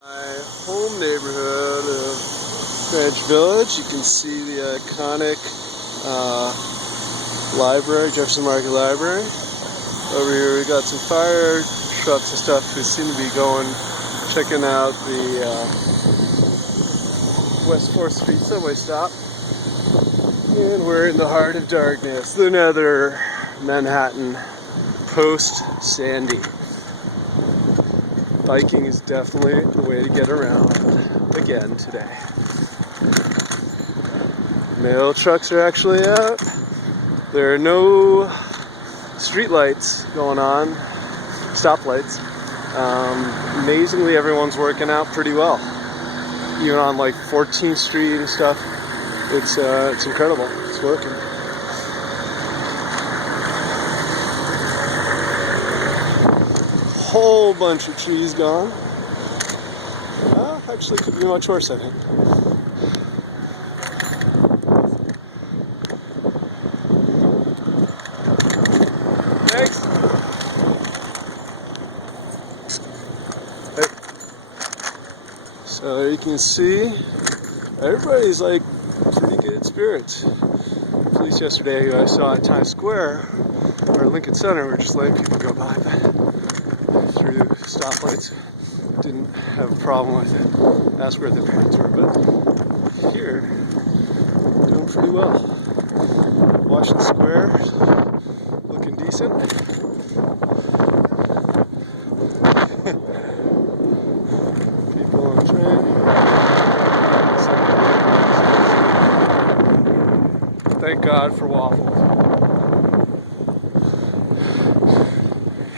My home neighborhood of Greenwich Village, you can see the iconic library, Jefferson Market Library. Over here we got some fire trucks and stuff who seem to be checking out the West 4th Street subway stop. And we're in the heart of darkness, the nether-Manhattan, post-Sandy. Biking is definitely the way to get around again today. Mail trucks are actually out. There are no street lights going on, stoplights. Amazingly, everyone's working out pretty well. Even on like 14th Street and stuff. It's incredible. It's working. Whole bunch of trees gone. Actually, could be much worse, I think. Next. Hey. So you can see everybody's like pretty good spirits. Police yesterday, who I saw at Times Square or Lincoln Center, were just letting people go by through stoplights. Didn't have a problem with it. Asked where their parents were, but here, doing pretty well. Washington Square, looking decent. People on the train. Thank God for waffles.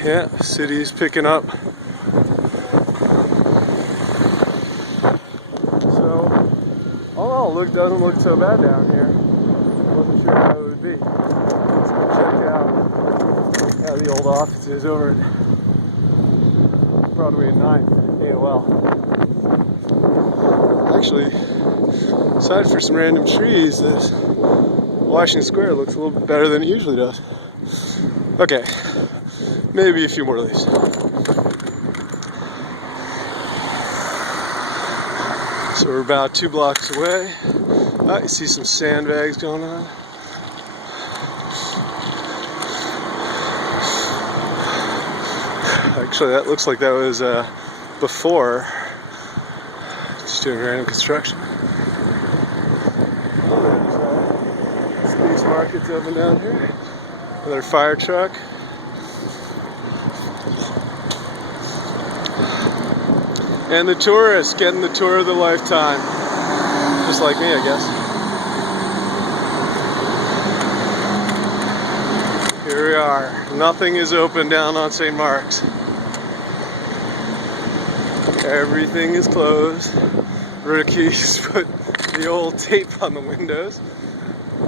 Yeah, city's picking up. Doesn't look so bad down here. Wasn't sure how it would be. Let's go check out how the old office is over at Broadway and 9th, AOL. Actually, aside for some random trees, this Washington Square looks a little bit better than it usually does. Okay, maybe a few more leaves. So we're about 2 blocks away. You see some sandbags going on. Actually, that looks like that was before. Just doing random construction. Oh, there's Space Market's open down here. Another fire truck. And the tourists getting the tour of their lifetime. Just like me, I guess. Here we are. Nothing is open down on St. Mark's. Everything is closed. Rookies put the old tape on the windows.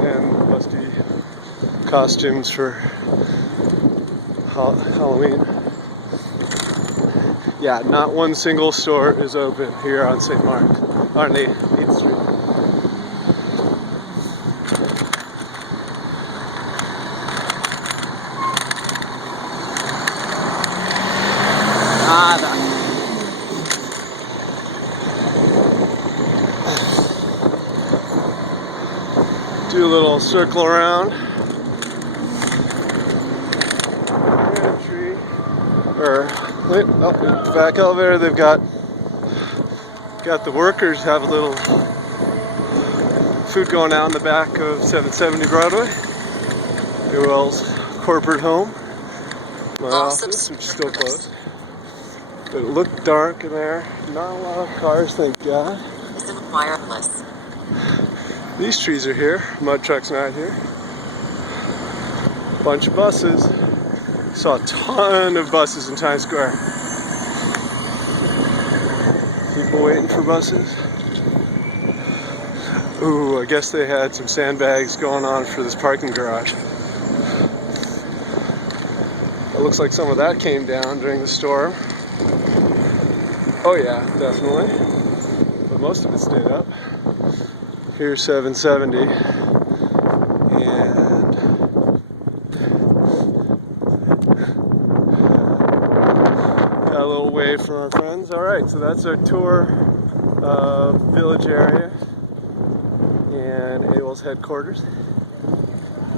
And musty costumes for Halloween. Yeah, not one single store is open here on St. Mark's, on 8th Street. Do a little circle around. Tree. Back elevator. They've got the workers have a little food going out in the back of 770 Broadway. AOL's corporate home. My office, which is still closed. But it looked dark in there. Not a lot of cars, thank God. Isn't wireless. These trees are here. Mud truck's not here. Bunch of buses. Saw a ton of buses in Times Square. People waiting for buses. Ooh, I guess they had some sandbags going on for this parking garage. It looks like some of that came down during the storm. Oh yeah, definitely. But most of it stayed up. Here's 770. And got a little wave from our friends. Alright, so that's our tour of Village area and AWOL's headquarters.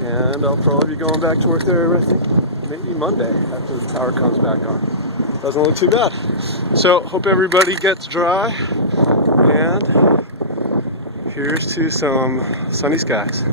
And I'll probably be going back to work there, I think, maybe Monday after the power comes back on. Doesn't look too bad. So, hope everybody gets dry, and here's to some sunny skies.